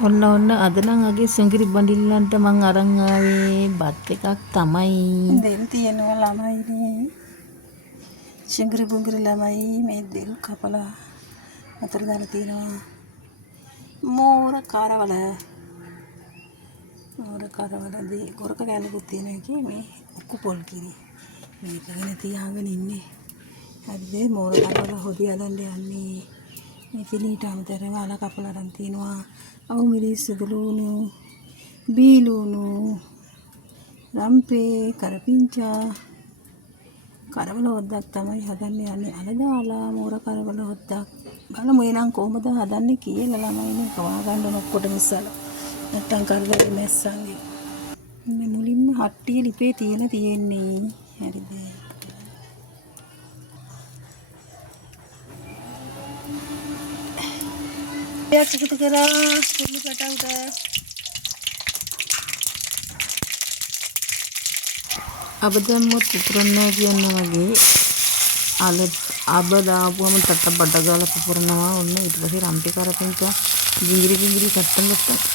ඔන්න අද නම් අගේ සුංගිරි බඳිල්ලන්ට මං අරන් ආවේ බත් එකක් තමයි. දෙල් තියෙනවා ළමයිනේ. සුංගිරි බුංගිරි ළමයි මේ දෙල් කපලා අතර දාලා තියෙනවා. මෝර කරවලදී ගොරක කැලකුත් තියෙන එකේ මේ උක්කු පොල් කිරි. මේකගෙන තියාගෙන ඉන්නේ. හරිද? මෝර කරවල හොදි හදන්න යන්නේ. මේ පිළිට අමතරව අල කපලා අරන් තිනවා. අවු මිරිස් සුදුලුණු බීලුණු රම්පේ කරපිංචා කරවල හොද්දක් තමයි හදන්න යන්නේ. අල දාලා මෝර කරවල හොද්දක් බලමු එනම් කොහොමද හදන්නේ කියලා ළමයිනේ කවා ගන්න ඔක්කොටම ඉස්සලා නැත්තම් කරවලේ මැස්සන්ගේ මේ මුලින්ම හට්ටිය ලිපේ තියෙන්නේ. හරිද? එකතු කරා කුරුළු කටවුට අබ දැම්මොත් පුපුරන්නේ කියන්නේ වගේ අබ දාපුවම තට බඩ ගාලා පුපුරනවා. ඔන්න ඊට පස්සේ රම්පේ කරපිංචා ජිංගිරි කට්ටන්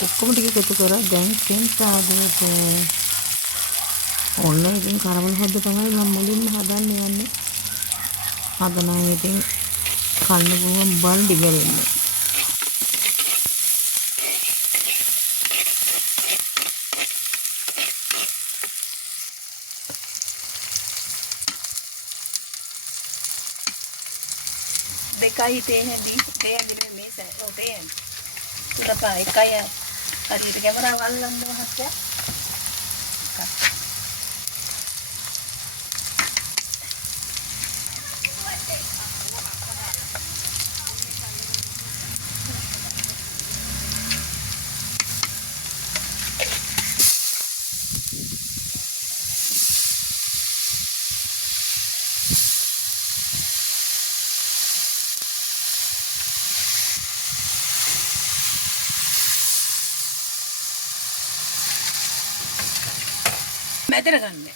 ඔක්කොම ටික එකතු කරා දැන් සෙන්සාදේට ඔන්න ඉතින් කරවල හොද්ද තමයි මම මුලින්ම හදන්න යන්නේ. හදනවා ඉතින් කන්න පුළුවන් බල්ඩි ගලන්නේ. දෙකයි තේහැදී තේහැදී මේ තේහෙන් උඩපා එකයි හරියට කැමරාව අල්ලන්න මහත්තයා. මෙතන ගන්න.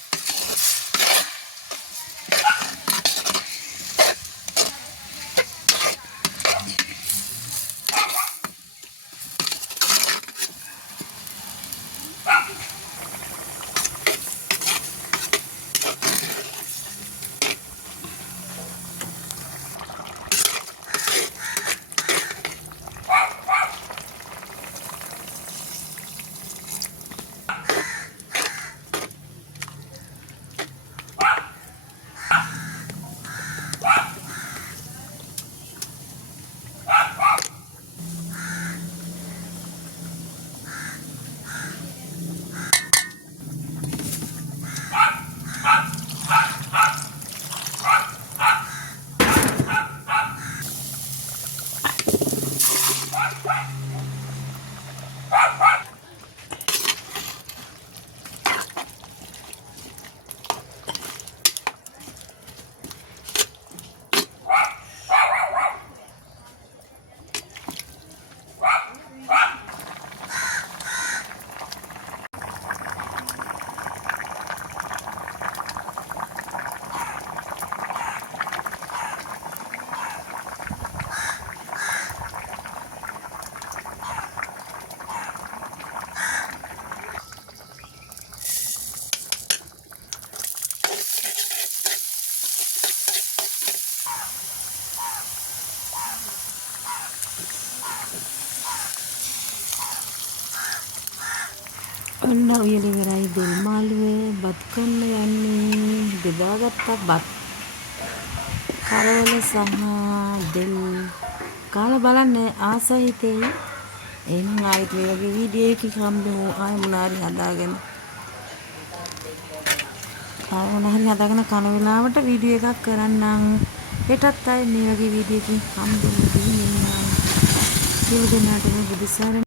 ඔන්න උයල ඉවරයි දෙල් මාළුවේ බත් කන්න යන්නේ. බෙදාගත්ත බත් කරවල සහ දෙල් කාලා බලන්න ආසයි හිතේ. එහෙනම් ආයෙත් මේ වගේ වීඩියෝ එකක් හම්බෙමු. ආයෙ මොනාරි හදාගෙන කන වෙලාවට වීඩියෝ එකක් කරන්නම්. හෙටත් ආයෙ මේ වගේ වීඩියෝ එකකින් හම්බෙමු. සියලු දෙනාටම බුදුසරණ.